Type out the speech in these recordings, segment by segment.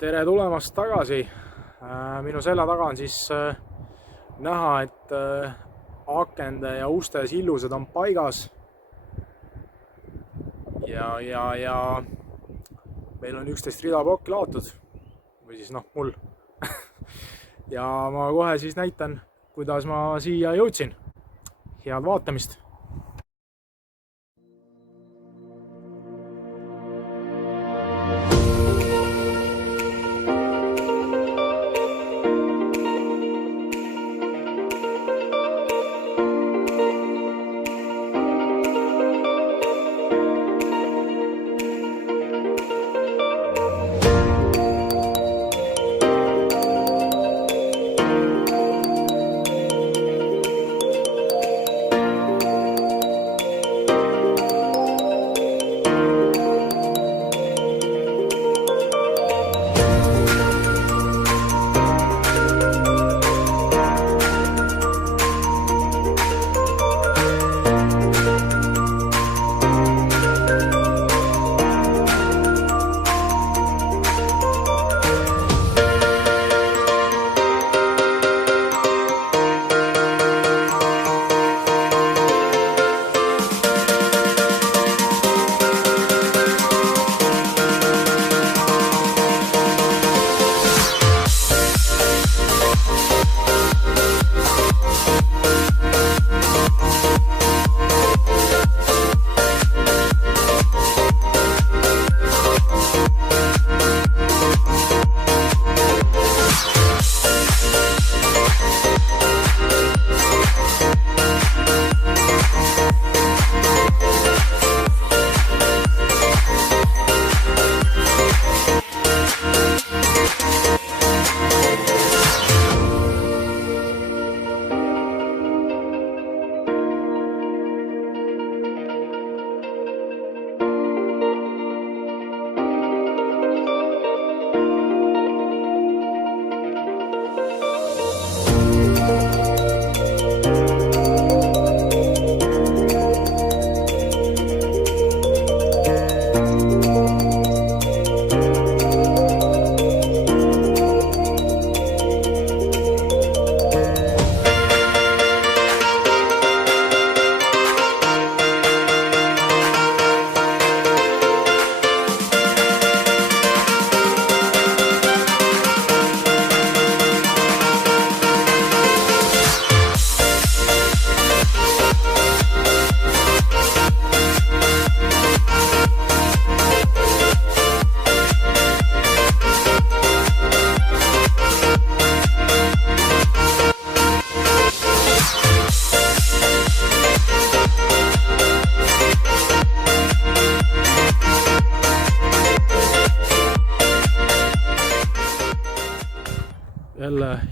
Tere tulemast tagasi. Minu selja taga on siis näha, et akende ja uste sillused on paigas. Ja meil on 11 rida plokki laotud. Või siis mul. Ja ma kohe siis näitan, kuidas ma siia jõudsin. Head vaatamist!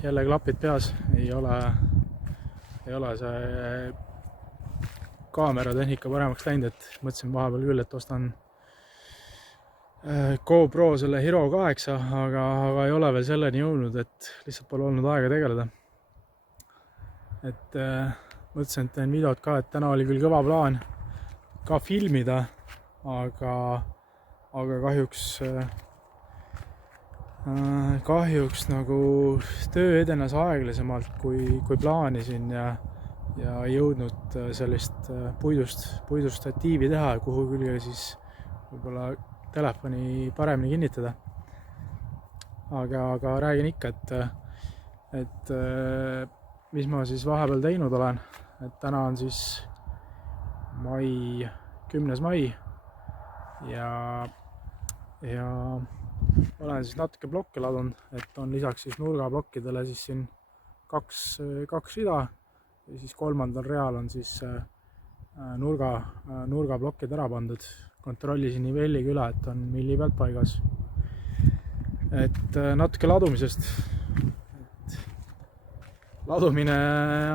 Jälle klapid peas, ei ole see kaameratehnika paremaks läinud, et mõtlesin vahepeal küll, et ostan GoPro selle Hero 8, aga ei ole veel selleni jõudnud, et lihtsalt pole olnud aega tegeleda. Et mõtlesin, et teen videot ka, et täna oli küll kõva plaan ka filmida, aga kahjuks nagu töö edenes aeglasemalt kui plaanisin ja ei jõudnud sellist puidust statiivi teha, kuhu külge siis võib-olla telefoni paremini kinnitada. Aga räägin ikka, et mis ma siis vahepeal teinud olen. Et täna on siis 10. mai ja olen siis natuke blokke ladunud, et on lisaks siis nurgablokkidele siis siin kaks rida ja siis kolmandal real on siis nurgablokkid ära pandud. Kontrollisin nivelliga üle, et on milli pealt paigas. Et natuke ladumisest. Ladumine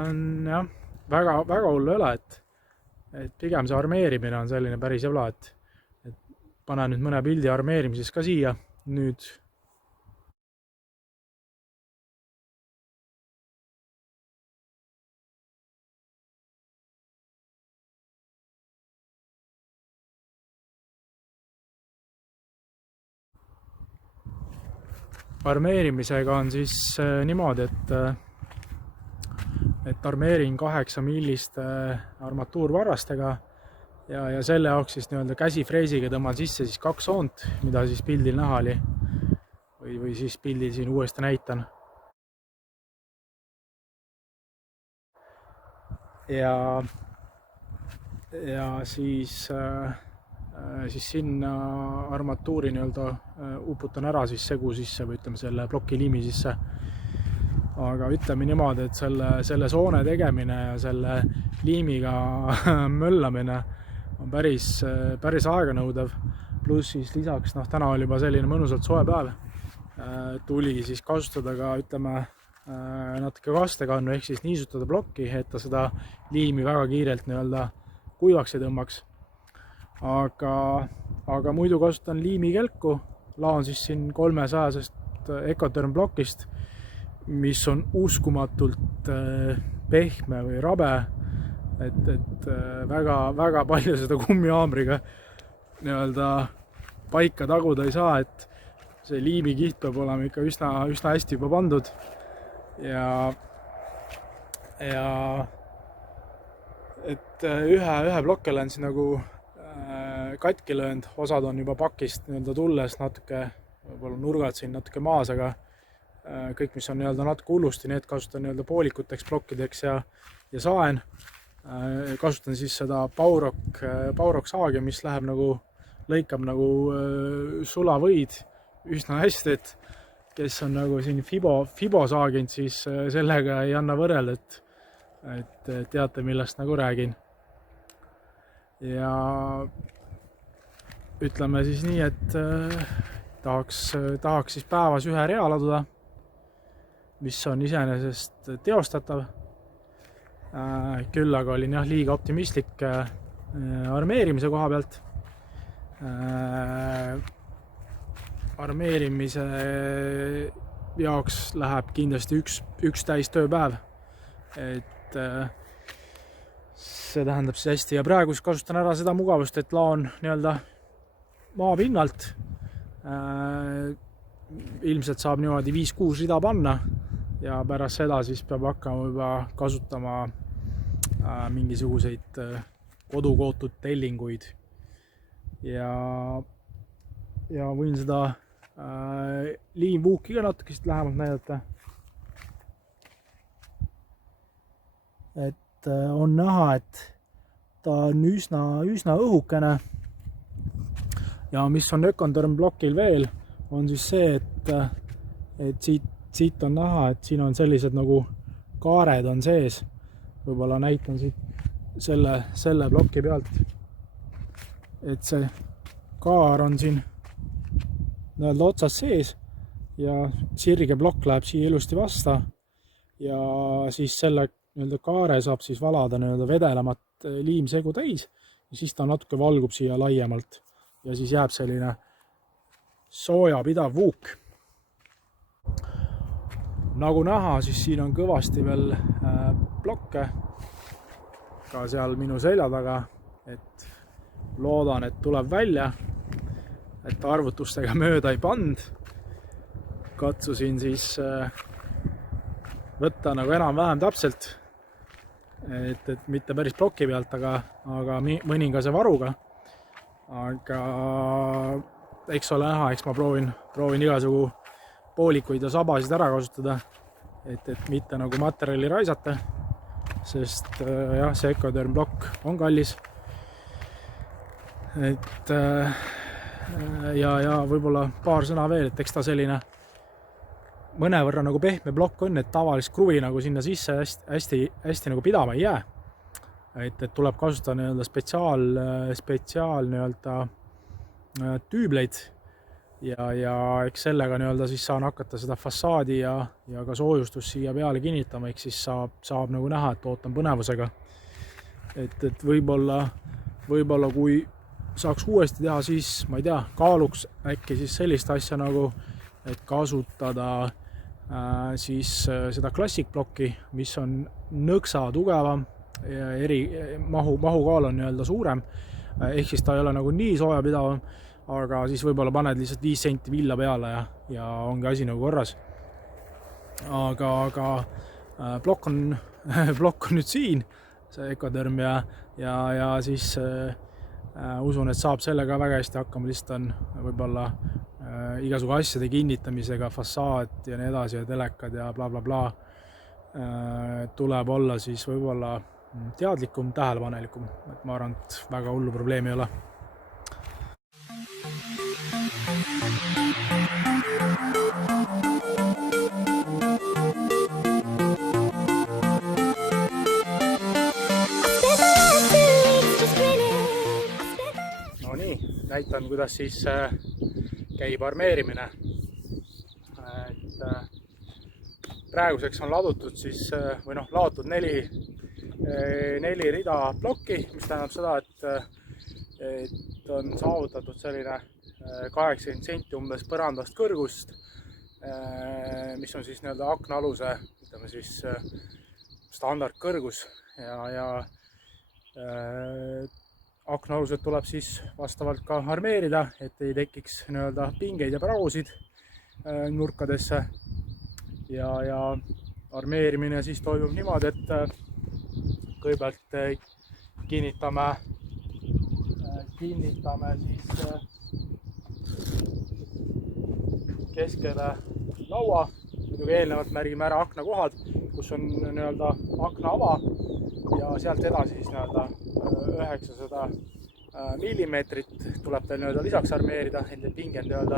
on jah, väga hullu üle, et pigem see armeerimine on selline päris jõla, et panen nüüd mõne pildi armeerimises ka siia nüüd. armeerimisega on siis niimoodi, et armeerin 8 milliste armatuurvarrastega ja selle jaoks siis nii-öelda käsifreesiga tõmban sisse siis 2 soont, mida siis pildil näha oli või siis pildil siin uuesti näitan. Ja siis sinna armatuuri nii-öelda uputan ära siis segu sisse või ütleme selle ploki liimi sisse. Aga ütleme niimoodi, et selle soone tegemine ja selle liimiga möllamine on päris aeganõudev. Pluss siis lisaks, täna oli juba selline mõnusalt soe päev. Tuli siis kasutada ka, ütleme, natuke kastekannu ehk siis niisutada plokki, et ta seda liimi väga kiirelt nii-öelda kuivaks ei tõmbaks. Aga muidu kasutan liimikelku, laon siis siin 300-sest Ecotherm plokist, mis on uskumatult pehme või rabe, et väga palju seda kummihaamriga nii-öelda paika taguda ei saa, et see liimikiht peab olema ikka üsna hästi juba pandud. Ja et ühe plokke olen siin nagu katki löönud, osad on juba pakist nii-öelda tulles natuke, võib-olla nurgad siin natuke maas, aga kõik, mis on nii-öelda natuke hullusti, need kasutan nii-öelda poolikuteks plokkideks ja saen. Kasutan siis seda Paurock saagi, mis läheb nagu, lõikab nagu sulavõid üsna hästi, et kes on nagu siin Fibo saaginud, siis sellega ei anna võrrelda, et teate, millest nagu räägin. Ja ütleme siis nii, et tahaks siis päevas ühe rea laduda, mis on iseenesest teostatav. Küll aga olin liiga optimistlik armeerimise koha pealt. Armeerimise jaoks läheb kindlasti üks täis tööpäev, et see tähendab siis hästi ja praegu kasutan ära seda mugavust, et laon nii-öelda maapinnalt. Ilmselt saab niimoodi 5-6 rida panna ja pärast seda siis peab hakkama juba kasutama mingisuguseid kodukootud tellinguid ja võin seda liimvuuki ka natuke siit lähemalt näidata. Et on näha, et ta on üsna õhukene ja mis on Ecotherm plokil veel, on siis see, et siit on näha, et siin on sellised nagu kaared on sees. Võib-olla näitan siit selle ploki pealt, et see kaar on siin nii-öelda otsas sees ja sirge plokk läheb siia ilusti vasta ja siis selle nii-öelda kaare saab siis valada nii-öelda vedelemat liimsegu täis ja siis ta natuke valgub siia laiemalt ja siis jääb selline sooja pidav vuuk. Nagu näha, siis siin on kõvasti veel plokke ka seal minu selja taga, et loodan, et tuleb välja, et arvutustega mööda ei pand. Katsusin siis võtta nagu enam-vähem täpselt, et mitte päris ploki pealt, aga mõningase varuga. Aga eks ole näha, eks ma proovin igasugu poolikuid ja sabasid ära kasutada, et mitte nagu materjali raisata, sest jah, see Ecotherm plokk on kallis. Et ja võib-olla paar sõna veel, et eks ta selline mõnevõrra nagu pehme plokk on, et tavalist kruvi nagu sinna sisse hästi nagu pidama ei jää. Et tuleb kasutada nii-öelda spetsiaal nii-öelda tüübleid ja eks sellega nii-öelda siis saan hakata seda fassaadi ja ka soojustust siia peale kinnitama, eks siis saab nagu näha, et ootan põnevusega. Et võib-olla kui saaks uuesti teha, siis ma ei tea, kaaluks äkki siis sellist asja nagu, et kasutada siis seda klassikplokki, mis on nõksa tugevam ja mahukaal on nii-öelda suurem, ehk siis ta ei ole nagu nii soojapidavam, aga siis võib-olla paned lihtsalt 5 senti villa peale ja ongi asi nagu korras. Aga plokk on nüüd siin, see Ecotherm ja siis usun, et saab sellega väga hästi hakkama, lihtsalt on võib-olla igasugu asjade kinnitamisega, fassaad ja nii edasi ja telekad ja bla bla bla. Tuleb olla siis võib-olla teadlikum, tähelepanelikum, et ma arvan, et väga hullu probleemi ei ole. No nii, näitan, kuidas siis käib armeerimine. Praeguseks on ladutud siis, või laotud 4 rida plokki, mis tähendab seda, et on saavutatud selline 80 senti umbes põrandast kõrgust, mis on siis nii-öelda aknaaluse, ütleme siis standardkõrgus ja aknaalused tuleb siis vastavalt ka armeerida, et ei tekiks nii-öelda pingeid ja prausid nurkadesse. Ja armeerimine siis toimub niimoodi, et kõigepealt kinnitame siis keskele laua, muidugi eelnevalt märgime ära aknakohad, kus on nii-öelda aknaava ja sealt edasi siis nii-öelda 900 millimeetrit tuleb teil nii-öelda lisaks armeerida, et need pinged nii-öelda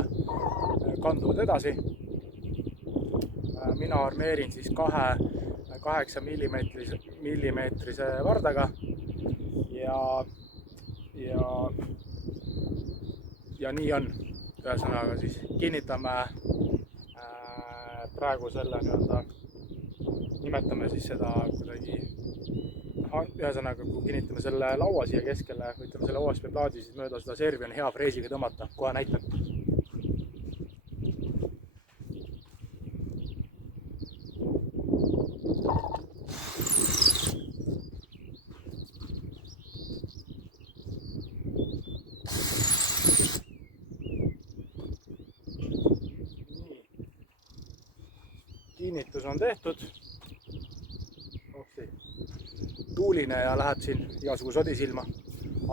kanduvad edasi. Mina armeerin siis 8 millimeetrise vardaga ja nii on. Ühesõnaga siis kinnitame praegu selle nii-öelda, nimetame siis seda kuidagi, ühesõnaga kui kinnitame selle laua siia keskele, võtame selle OSB plaadi, siis mööda seda servi on hea freesiga tõmmata, kohe näitan. Kinnitus on tehtud, tuuline ja läheb siin igasugu sodisilma,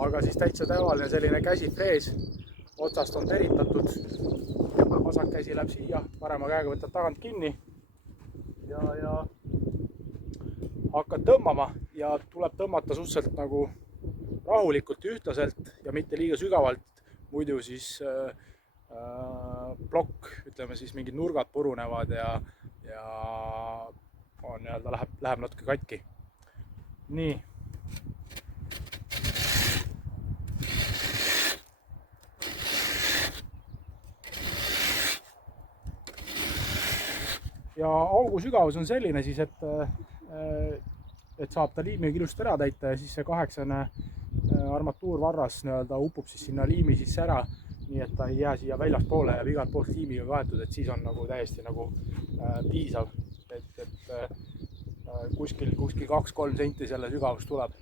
aga siis täitsa tavaline selline käsifrees, otsast on teritatud, vasak käsi läheb siia, parema käega võtad tagant kinni ja hakkad tõmbama ja tuleb tõmmata suhteliselt nagu rahulikult ja ühtlaselt ja mitte liiga sügavalt, muidu siis plokk, ütleme siis mingid nurgad purunevad ja on nii-öelda läheb natuke katki. Nii. Ja augu sügavus on selline siis, et saab ta liimiga ilusti ära täita ja siis see 8 armatuurvarras nii-öelda upub siis sinna liimi sisse ära, nii et ta ei jää siia väljaspoole ja igalt poolt liimiga kaetud, et siis on nagu täiesti nagu piisav, et kuskil 2-3 senti selle sügavus tuleb.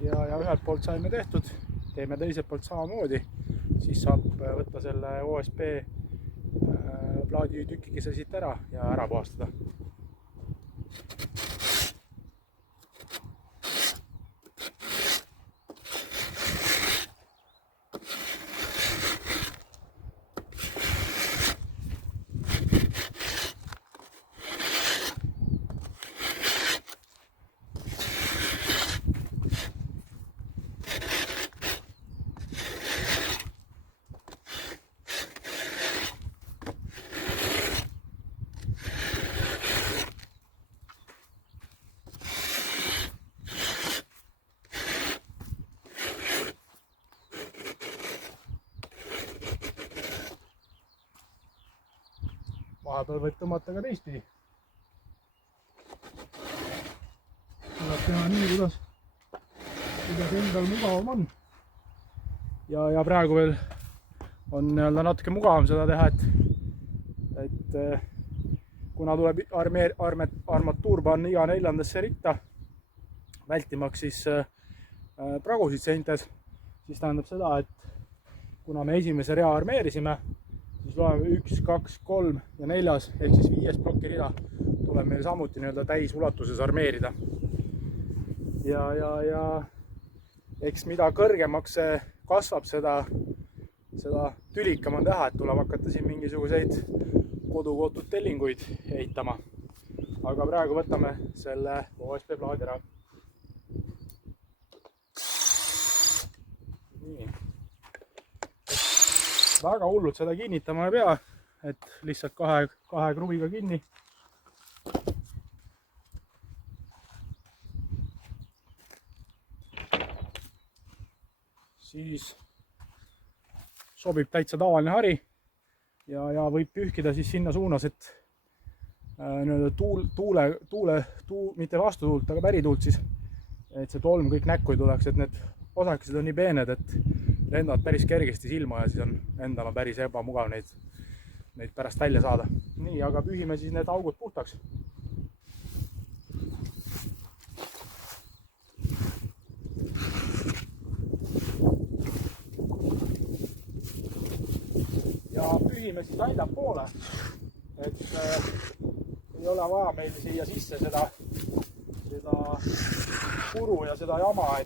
Ja ühelt poolt saime tehtud, teeme teiselt poolt samamoodi, siis saab võtta selle OSB plaadi tükikese siit ära ja ära puhastada. vahepeal võid tõmmata ka teistpidi. tuleb teha nii, kuidas endal mugavam on. Ja praegu veel on nii-öelda natuke mugavam seda teha, et kuna tuleb armatuur panna iga 4. ritta, vältimaks siis pragusid seintes, siis tähendab seda, et kuna me esimese rea armeerisime, siis loeme 1, 2, 3 ja 4. ehk siis 5. plokirida tuleb meil samuti nii-öelda täis ulatuses armeerida. Ja eks mida kõrgemaks see kasvab, seda tülikam on teha, et tuleb hakata siin mingisuguseid kodukootud tellinguid ehitama. Aga praegu võtame selle OSB plaadi ära. Nii. Väga hullult seda kinnitama ei pea, et lihtsalt kahe kruviga kinni. Siis sobib täitsa tavaline hari ja võib pühkida siis sinna suunas, et mitte vastutuult, aga pärituult siis, et see tolm kõik näkku ei tuleks, et need osakesed on nii peened, et lendavad päris kergesti silma ja siis on endal on päris ebamugav neid pärast välja saada. Nii, aga pühime siis need augud puhtaks. Ja pühime siis väljapoole, et ei ole vaja meil siia sisse seda puru ja seda jama,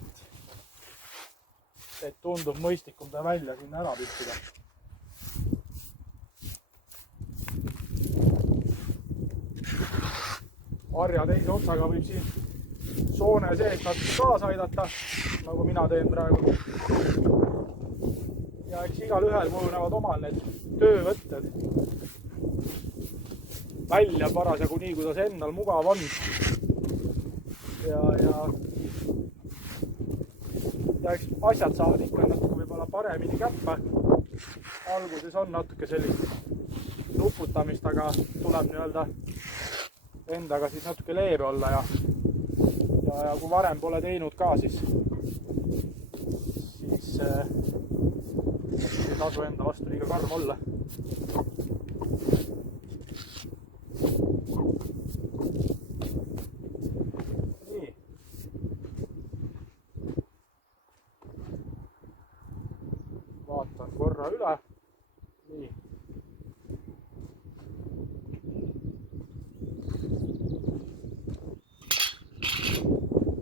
et tundub mõistlikum ta välja sinna ära pühkida. Harja teise otsaga võib siin soone sees natuke kaasa aidata, nagu mina teen praegu. Ja eks igal ühel kujunevad omal need töövõtted välja parasjagu nii, kuidas endal mugav on. Ja eks asjad saavad ikka natuke võib-olla paremini käppa. Alguses on natuke sellist nuputamist, aga tuleb nii-öelda endaga siis natuke leebe olla ja kui varem pole teinud ka, siis ei tasu enda vastu liiga karm olla. Nii. Vaatan korra üle. Nii.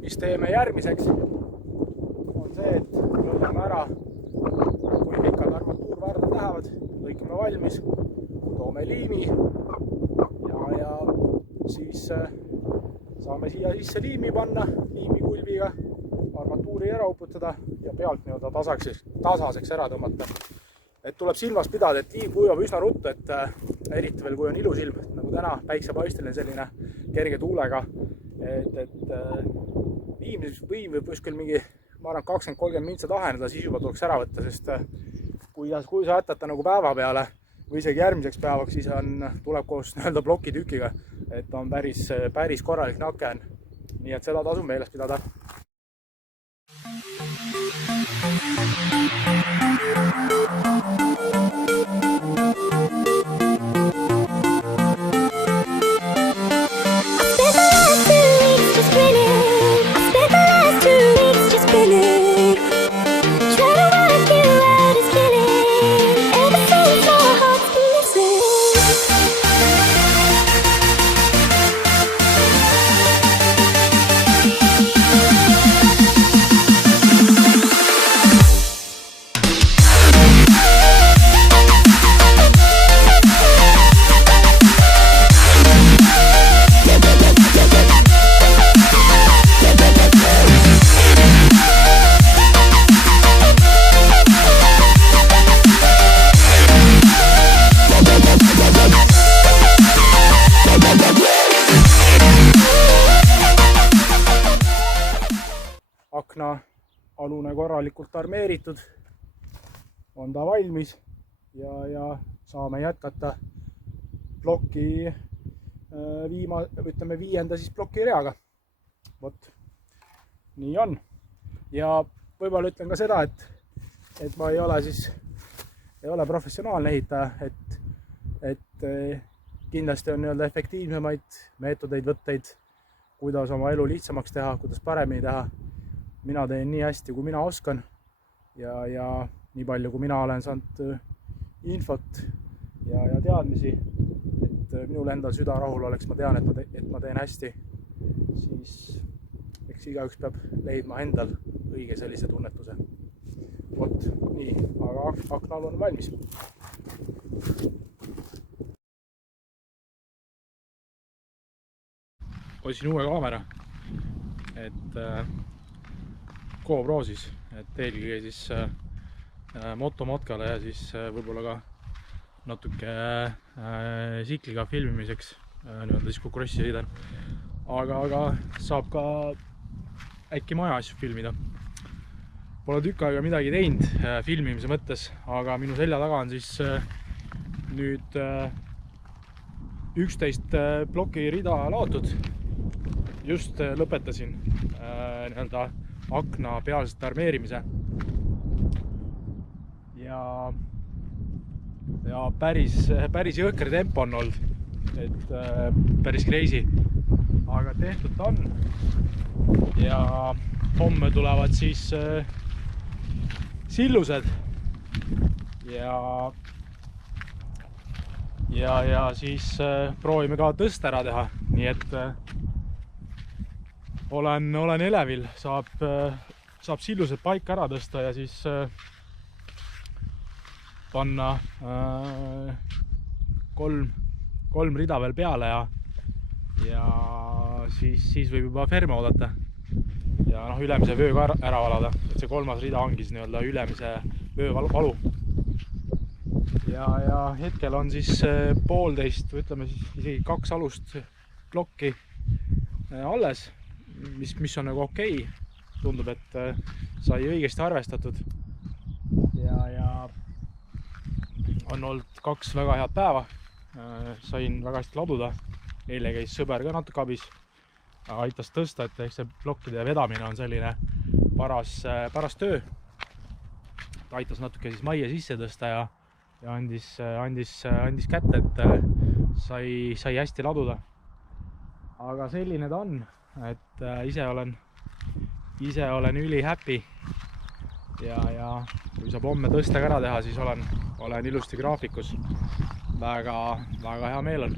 Mis teeme järgmiseks, on see, et lõudame ära, kui pikad armatuurvardad lähevad, lõikame valmis, toome liimi ja siis saame siia sisse liimi panna, liimikulviga armatuuri ära uputada ja pealt nii-öelda tasaseks ära tõmmata. Et tuleb silmas pidada, et liim kujub üsna ruttu, et eriti veel kui on ilus ilm, nagu täna päiksepaisteline selline kerge tuulega, et liim võib kuskil mingi, ma arvan, 20-30 mintsa taheneda, siis juba tuleks ära võtta, sest kui sa jätata nagu päeva peale või isegi järgmiseks päevaks, siis tuleb koos nii-öelda plokitükiga, et on päris korralik naken. Nii et seda tasub meeles pidada. Akna alune korralikult armeeritud, on ta valmis ja saame jätkata ploki viienda siis ploki reaga. Vot, nii on. Ja võib-olla ütlen ka seda, et ma ei ole professionaalne ehitaja, et kindlasti on nii-öelda efektiivsemaid meetodeid, võtteid, kuidas oma elu lihtsamaks teha, kuidas paremini teha. Mina teen nii hästi, kui mina oskan ja nii palju, kui mina olen saanud infot ja teadmisi, et minul endal süda rahul oleks, ma tean, et ma teen hästi, siis eks igaüks peab leidma endal õige sellise tunnetuse. Vot, nii, aga aknal on valmis. Ostsin uue kaamera, et GoPro siis, et eelkõige siis motomatkale ja siis võib-olla ka natuke sikliga filmimiseks, nii-öelda siis kui krossi sõidan. Aga saab ka äkki maja asju filmida. Pole tükk aega midagi teinud filmimise mõttes, aga minu selja taga on siis nüüd 11 ploki rida laotud. Just lõpetasin nii-öelda akna pealset armeerimise ja päris jõhker tempo on olnud, et päris crazy, aga tehtud ta on ja homme tulevad siis sillused ja siis proovime ka tõsta ära teha, nii et olen elevil, saab sillused paika ära tõsta ja siis panna kolm rida veel peale ja siis võib juba ferme oodata ja ülemise vöö ka ära valada, et see kolmas rida ongi siis nii-öelda ülemise vöö valu ja hetkel on siis 1,5 või ütleme siis isegi 2 alust plokki alles, mis on nagu okei. Tundub, et sai õigesti arvestatud ja on olnud 2 väga head päeva. Sain väga hästi laduda. Eile käis sõber ka natuke abis, aitas tõsta, et eks see plokkide vedamine on selline paras töö. Ta aitas natuke siis majja sisse tõsta ja andis kätte, et sai hästi laduda. Aga selline ta on, et ise olen üli happy ja kui saab homme tõsta ka ära teha, siis olen ilusti graafikus. Väga hea meel on.